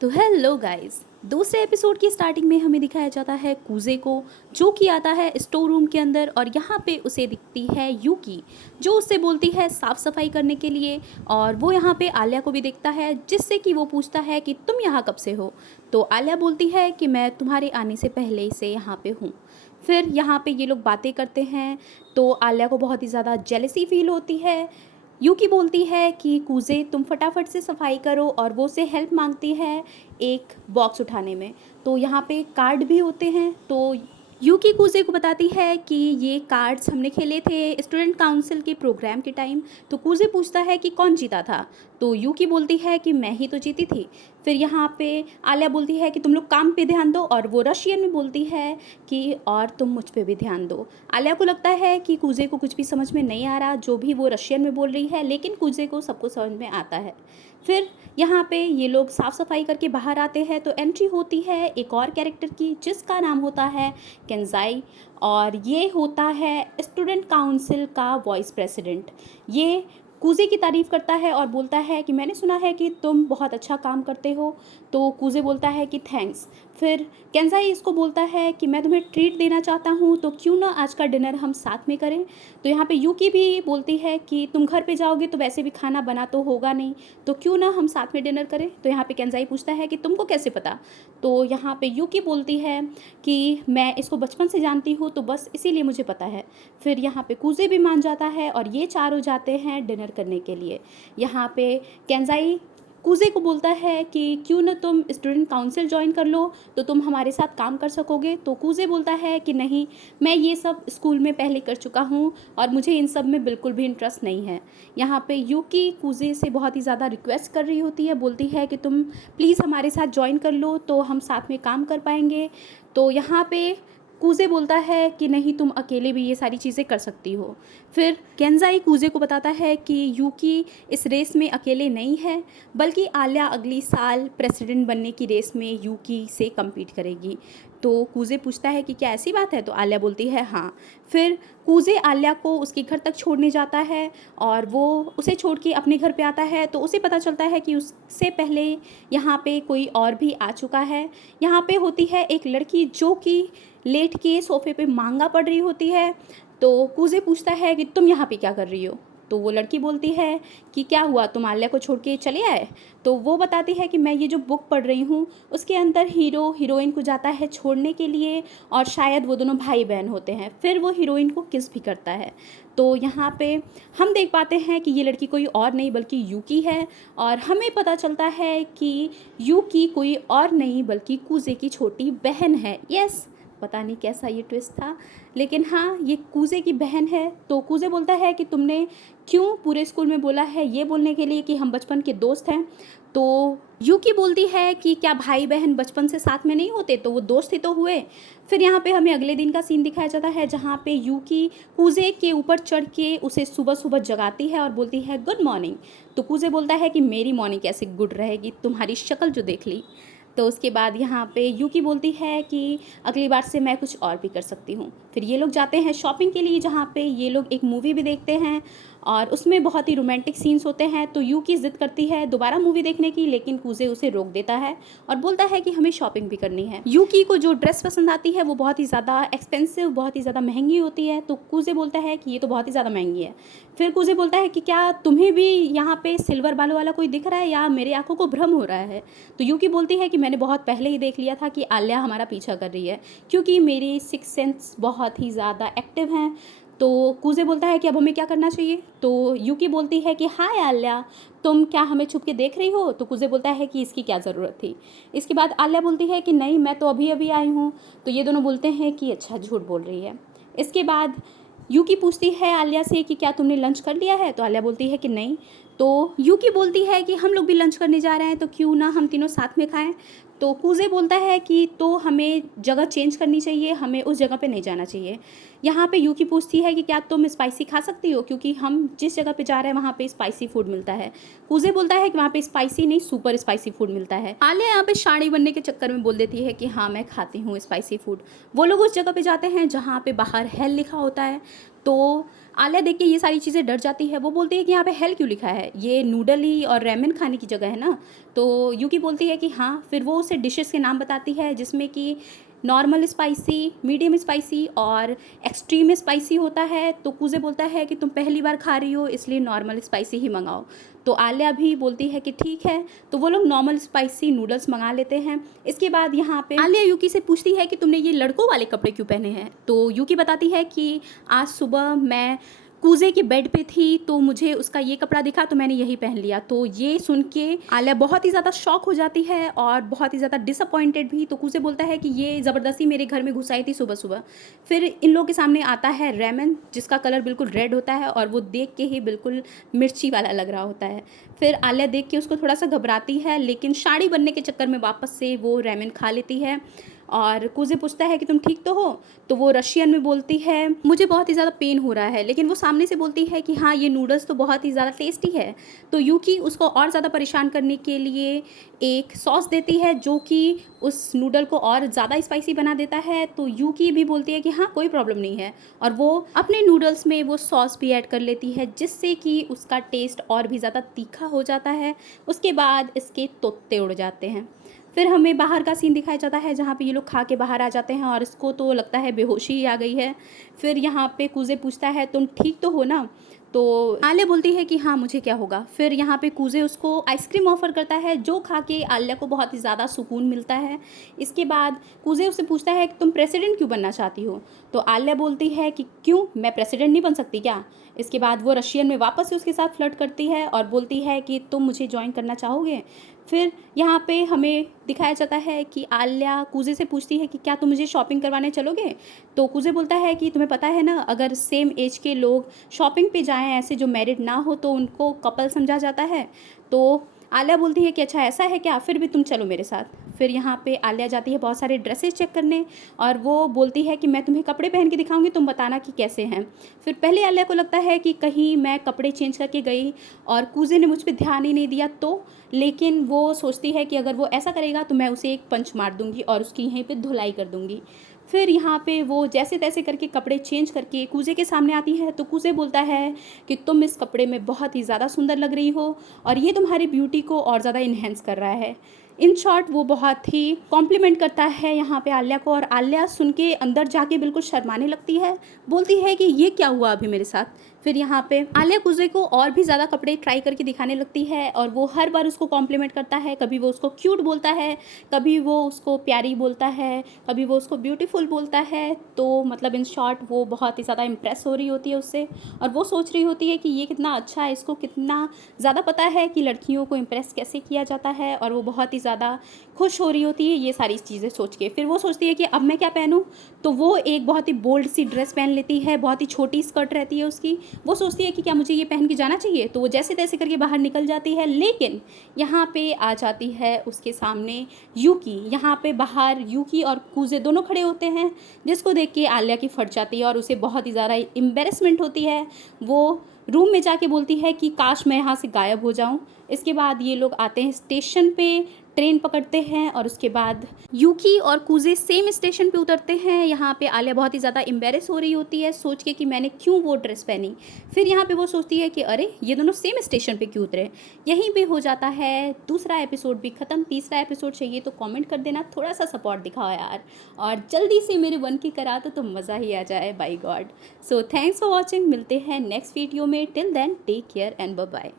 तो hello guys. दूसरे episode की स्टार्टिंग में हमें दिखाया जाता है कूजे को, जो कि आता है स्टोर रूम के अंदर और यहाँ पे उसे दिखती है यूकी, जो उससे बोलती है साफ़ सफाई करने के लिए। और वो यहाँ पे आलिया को भी देखता है, जिससे कि वो पूछता है कि तुम यहाँ कब से हो। तो आलिया बोलती है कि मैं तुम्हारे आने से पहले से यहाँ पे हूँ। फिर यहाँ पे ये लोग बातें करते हैं, तो आलिया को बहुत ही ज़्यादा जेलसी फील होती है। यूकी बोलती है कि कूजे तुम फटाफट से सफाई करो, और वो उसे हेल्प मांगती है एक बॉक्स उठाने में। तो यहाँ पे कार्ड भी होते हैं। तो यूकी कूजे को बताती है कि ये कार्ड्स हमने खेले थे स्टूडेंट काउंसिल के प्रोग्राम के टाइम। तो कूजे पूछता है कि कौन जीता था। तो यूकी बोलती है कि मैं ही तो जीती थी। फिर यहाँ पे आलिया बोलती है कि तुम लोग काम पे ध्यान दो, और वो रशियन में बोलती है कि और तुम मुझ पे भी ध्यान दो। आलिया को लगता है कि कूजे को कुछ भी समझ में नहीं आ रहा जो भी वो रशियन में बोल रही है, लेकिन कूजे को सब कुछ समझ में आता है। फिर यहाँ पे ये लोग साफ़ सफाई करके बाहर आते हैं, तो एंट्री होती है एक और कैरेक्टर की, जिसका नाम होता है केंजाई। और ये होता है स्टूडेंट काउंसिल का वॉइस प्रेसिडेंट। ये कूजे की तारीफ़ करता है और बोलता है कि मैंने सुना है कि तुम बहुत अच्छा काम करते हो। तो कूजे बोलता है कि थैंक्स। फिर केंजाई इसको बोलता है कि मैं तुम्हें ट्रीट देना चाहता हूँ, तो क्यों ना आज का डिनर हम साथ में करें। तो यहाँ पे यूकी भी बोलती है कि तुम घर पे जाओगे तो वैसे भी खाना बना तो होगा नहीं, तो क्यों ना हम साथ में डिनर करें। तो यहाँ पे केंजाई पूछता है कि तुमको कैसे पता। तो यहाँ पे यूकी बोलती है कि मैं इसको बचपन से जानती हूँ, तो बस इसीलिए मुझे पता है। फिर यहाँ पे कूजे भी मान जाता है और ये चारों जाते हैं डिनर करने के लिए। यहाँ पे केंजाई कूजे को बोलता है कि क्यों ना तुम स्टूडेंट काउंसिल ज्वाइन कर लो, तो तुम हमारे साथ काम कर सकोगे। तो कूजे बोलता है कि नहीं, मैं ये सब स्कूल में पहले कर चुका हूँ और मुझे इन सब में बिल्कुल भी इंटरेस्ट नहीं है। यहाँ पे यूकी कूजे से बहुत ही ज़्यादा रिक्वेस्ट कर रही होती है, बोलती है कि तुम प्लीज़ हमारे साथ ज्वाइन कर लो, तो हम साथ में काम कर पाएंगे। तो यहाँ पे कूजे बोलता है कि नहीं, तुम अकेले भी ये सारी चीज़ें कर सकती हो। फिर केंजाई कूजे को बताता है कि यूकी इस रेस में अकेले नहीं है, बल्कि आलिया अगली साल प्रेसिडेंट बनने की रेस में यूकी से कम्पीट करेगी। तो कूजे पूछता है कि क्या ऐसी बात है। तो आलिया बोलती है हाँ। फिर कूजे आलिया को उसके घर तक छोड़ने जाता है, और वो उसे छोड़ के अपने घर पे आता है। तो उसे पता चलता है कि उससे पहले यहाँ पे कोई और भी आ चुका है। यहाँ पे होती है एक लड़की जो कि लेट के सोफे पे मांगा पढ़ रही होती है। तो कूजे पूछता है कि तुम यहाँ पे क्या कर रही हो। तो वो लड़की बोलती है कि क्या हुआ, तुम आलिया को छोड़ के चले आए। तो वो बताती है कि मैं ये जो बुक पढ़ रही हूँ उसके अंदर हीरो हीरोइन को जाता है छोड़ने के लिए, और शायद वो दोनों भाई बहन होते हैं। फिर वो हीरोइन को किस भी करता है। तो यहाँ पे हम देख पाते हैं कि ये लड़की कोई और नहीं बल्कि यूकी है, और हमें पता चलता है कि यूकी कोई और नहीं बल्कि कूजे की छोटी बहन है। यस, पता नहीं कैसा ये ट्विस्ट था, लेकिन हाँ, ये कूजे की बहन है। तो कूजे बोलता है कि तुमने क्यों पूरे स्कूल में बोला है ये बोलने के लिए कि हम बचपन के दोस्त हैं। तो यूकी बोलती है कि क्या भाई बहन बचपन से साथ में नहीं होते, तो वो दोस्त ही तो हुए। फिर यहाँ पे हमें अगले दिन का सीन दिखाया जाता है, जहाँ पे यूकी कूजे के ऊपर चढ़ के उसे सुबह सुबह जगाती है और बोलती है गुड मॉर्निंग। तो कूजे बोलता है कि मेरी मॉर्निंग कैसे गुड रहेगी, तुम्हारी शक्ल जो देख ली। तो उसके बाद यहाँ पे यूकी बोलती है कि अगली बार से मैं कुछ और भी कर सकती हूँ। फिर ये लोग जाते हैं शॉपिंग के लिए, जहाँ पे ये लोग एक मूवी भी देखते हैं, और उसमें बहुत ही रोमांटिक सीन्स होते हैं। तो यूकी ज़िद करती है दोबारा मूवी देखने की, लेकिन कूजे उसे रोक देता है और बोलता है कि हमें शॉपिंग भी करनी है। यूकी को जो ड्रेस पसंद आती है वो बहुत ही ज़्यादा एक्सपेंसिव, बहुत ही ज़्यादा महंगी होती है। तो कूजे बोलता है कि ये तो बहुत ही ज़्यादा महंगी है। फिर कूजे बोलता है कि क्या तुम्हें भी यहाँ पे सिल्वर बालों वाला कोई दिख रहा है, या मेरे आंखों को भ्रम हो रहा है। तो यूकी बोलती है कि मैंने बहुत पहले ही देख लिया था कि आलिया हमारा पीछा कर रही है, क्योंकि मेरी सिक्स सेंस बहुत ही ज़्यादा एक्टिव हैं। तो कूजे बोलता है कि अब हमें क्या करना चाहिए। तो यूकी बोलती है कि हाय आलिया, तुम क्या हमें छुप के देख रही हो। तो कूजे बोलता है कि इसकी क्या ज़रूरत थी। इसके बाद आलिया बोलती है कि नहीं, मैं तो अभी अभी आई हूँ। तो ये दोनों बोलते हैं कि अच्छा, झूठ बोल रही है। इसके बाद यूकी पूछती है आलिया से कि क्या तुमने लंच कर लिया है। तो आलिया बोलती है कि नहीं। तो यूकी बोलती है कि हम लोग भी लंच करने जा रहे हैं, तो क्यों ना हम तीनों साथ में खाएं। तो कूजे बोलता है कि तो हमें जगह चेंज करनी चाहिए, हमें उस जगह पे नहीं जाना चाहिए। यहाँ पे यूकी पूछती है कि क्या तुम स्पाइसी खा सकती हो, क्योंकि हम जिस जगह पे जा रहे हैं वहाँ पे स्पाइसी फूड मिलता है। कूजे बोलता है कि वहाँ पे स्पाइसी नहीं, सुपर स्पाइसी फूड मिलता है। आलिया यहाँ पे शाड़ी बनने के चक्कर में बोल देती है कि हाँ, मैं खाती हूँ स्पाइसी फूड। वो लोग उस जगह पे जाते हैं जहाँ पे बाहर हेल लिखा होता है। तो आलिया देख के ये सारी चीज़ें डर जाती है। वो बोलती है कि यहाँ पे हेल क्यों लिखा है? ये नूडल ही और रेमन खाने की जगह है ना? तो यूकी बोलती है कि हाँ, फिर वो उसे डिशेज़ के नाम बताती है जिसमें कि नॉर्मल स्पाइसी, मीडियम स्पाइसी और एक्सट्रीम स्पाइसी होता है। तो कुज़े बोलता है कि तुम पहली बार खा रही हो इसलिए नॉर्मल स्पाइसी ही मँगाओ। तो आलिया भी बोलती है कि ठीक है, तो वो लोग नॉर्मल स्पाइसी नूडल्स मँगा लेते हैं। इसके बाद यहाँ पे आलिया यूकी से पूछती है कि तुमने ये लड़कों वाले कपड़े क्यों पहने हैं? तो यूकी बताती है कि आज सुबह मैं कूज़े के बेड पे थी तो मुझे उसका ये कपड़ा दिखा तो मैंने यही पहन लिया। तो ये सुन के आलिया बहुत ही ज़्यादा शॉक हो जाती है और बहुत ही ज़्यादा डिसअपॉइंटेड भी। तो कूज़े बोलता है कि ये ज़बरदस्ती मेरे घर में घुस आई थी सुबह-सुबह। फिर इन लोगों के सामने आता है रेमन, जिसका कलर बिल्कुल रेड होता है और वो देख के ही बिल्कुल मिर्ची वाला लग रहा होता है। फिर आलिया देख के उसको थोड़ा-सा घबराती है, लेकिन साड़ी बनने के चक्कर में वापस से वो रेमन खा लेती है। और कूज़े पूछता है कि तुम ठीक तो हो? तो वो रशियन में बोलती है, मुझे बहुत ही ज़्यादा पेन हो रहा है, लेकिन वो सामने से बोलती है कि हाँ, ये नूडल्स तो बहुत ही ज़्यादा टेस्टी है। तो यूकी उसको और ज़्यादा परेशान करने के लिए एक सॉस देती है जो कि उस नूडल को और ज़्यादा स्पाइसी बना देता है। तो यूकी भी बोलती है कि हाँ, कोई प्रॉब्लम नहीं है, और वो अपने नूडल्स में वो सॉस भी ऐड कर लेती है जिससे कि उसका टेस्ट और भी ज़्यादा तीखा हो जाता है। उसके बाद इसके तोते उड़ जाते हैं। फिर हमें बाहर का सीन दिखाया जाता है जहाँ पे ये लोग खा के बाहर आ जाते हैं और इसको तो लगता है बेहोशी ही आ गई है। फिर यहाँ पे कूज़े पूछता है तुम ठीक तो हो ना? तो आलिया बोलती है कि हाँ, मुझे क्या होगा। फिर यहाँ पे कूज़े उसको आइसक्रीम ऑफ़र करता है जो खा के आलिया को बहुत ही ज़्यादा सुकून मिलता है। इसके बाद कूज़े उससे पूछता है कि तुम प्रेसिडेंट क्यों बनना चाहती हो? तो आलिया बोलती है कि क्यों, मैं प्रेसिडेंट नहीं बन सकती क्या? इसके बाद वो रशियन में वापस से उसके साथ फ्लर्ट करती है और बोलती है कि तुम मुझे जॉइन करना चाहोगे? फिर यहाँ पे हमें दिखाया जाता है कि आलिया कूज़े से पूछती है कि क्या तुम मुझे शॉपिंग करवाने चलोगे? तो कूज़े बोलता है कि तुम्हें पता है ना, अगर सेम एज के लोग शॉपिंग पे जाएँ ऐसे जो मैरिड ना हो तो उनको कपल समझा जाता है। तो आलिया बोलती है कि अच्छा ऐसा है क्या? फिर भी तुम चलो मेरे साथ। फिर यहाँ पे आलिया जाती है बहुत सारे ड्रेसेस चेक करने और वो बोलती है कि मैं तुम्हें कपड़े पहन के दिखाऊँगी, तुम बताना कि कैसे हैं। फिर पहले आलिया को लगता है कि कहीं मैं कपड़े चेंज करके गई और कूज़े ने मुझ पे ध्यान ही नहीं दिया तो, लेकिन वो सोचती है कि अगर वो ऐसा करेगा तो मैं उसे एक पंच मार दूँगी और उसकी यहीं पे धुलाई कर दूँगी। फिर यहाँ पे वो जैसे-तैसे करके कपड़े चेंज करके कूज़े के सामने आती है तो कूज़े बोलता है कि तुम इस कपड़े में बहुत ही ज़्यादा सुंदर लग रही हो और ये तुम्हारी ब्यूटी को और ज़्यादा एनहांस कर रहा है। इन शॉर्ट वो बहुत ही कॉम्प्लीमेंट करता है यहाँ पे आलिया को और आलिया सुन के अंदर जाके बिल्कुल शर्माने लगती है, बोलती है कि ये क्या हुआ अभी मेरे साथ। फिर यहाँ पे आलिया कूज़े को और भी ज़्यादा कपड़े ट्राई करके दिखाने लगती है और वो हर बार उसको कॉम्प्लीमेंट करता है। कभी वो उसको क्यूट बोलता है, कभी वो उसको प्यारी बोलता है, कभी वो उसको ब्यूटीफुल बोलता है। तो मतलब इन शॉर्ट वो बहुत ही ज़्यादा इम्प्रेस हो रही होती है उससे और वो सोच रही होती है कि ये कितना अच्छा है, इसको कितना ज़्यादा पता है कि लड़कियों को इम्प्रेस कैसे किया जाता है, और वो बहुत ही ज़्यादा खुश हो रही होती है ये सारी चीज़ें सोच के। फिर वो सोचती है कि अब मैं क्या पहनूँ? तो वो एक बहुत ही बोल्ड सी ड्रेस पहन लेती है, बहुत ही छोटी स्कर्ट रहती है उसकी। वो सोचती है कि क्या मुझे ये पहन के जाना चाहिए? तो वो जैसे-तैसे करके बाहर निकल जाती है, लेकिन यहाँ पे आ जाती है उसके सामने यूकी। यहाँ पे बाहर यूकी और कूज़े दोनों खड़े होते हैं, जिसको देख के आलिया की फट जाती है और उसे बहुत ही ज़्यादा एम्बैरेसमेंट होती है। वो रूम में जाके बोलती है कि काश मैं यहाँ से गायब हो जाऊँ। इसके बाद ये लोग आते हैं स्टेशन पे, ट्रेन पकड़ते हैं और उसके बाद यूकी और कूज़े सेम स्टेशन पे उतरते हैं। यहाँ पे आलिया बहुत ही ज़्यादा एम्बैरेस हो रही होती है सोच के कि मैंने क्यों वो ड्रेस पहनी। फिर यहाँ पे वो सोचती है कि अरे ये दोनों सेम स्टेशन पे क्यों उतरे। यहीं पे हो जाता है दूसरा एपिसोड भी ख़त्म। तीसरा एपिसोड चाहिए तो कमेंट कर देना, थोड़ा सा सपोर्ट दिखाओ यार, और जल्दी से मेरे 1 की करा तो मज़ा ही आ जाए, by God. So thanks for watching, मिलते हैं नेक्स्ट वीडियो में। Till then take care and bye bye.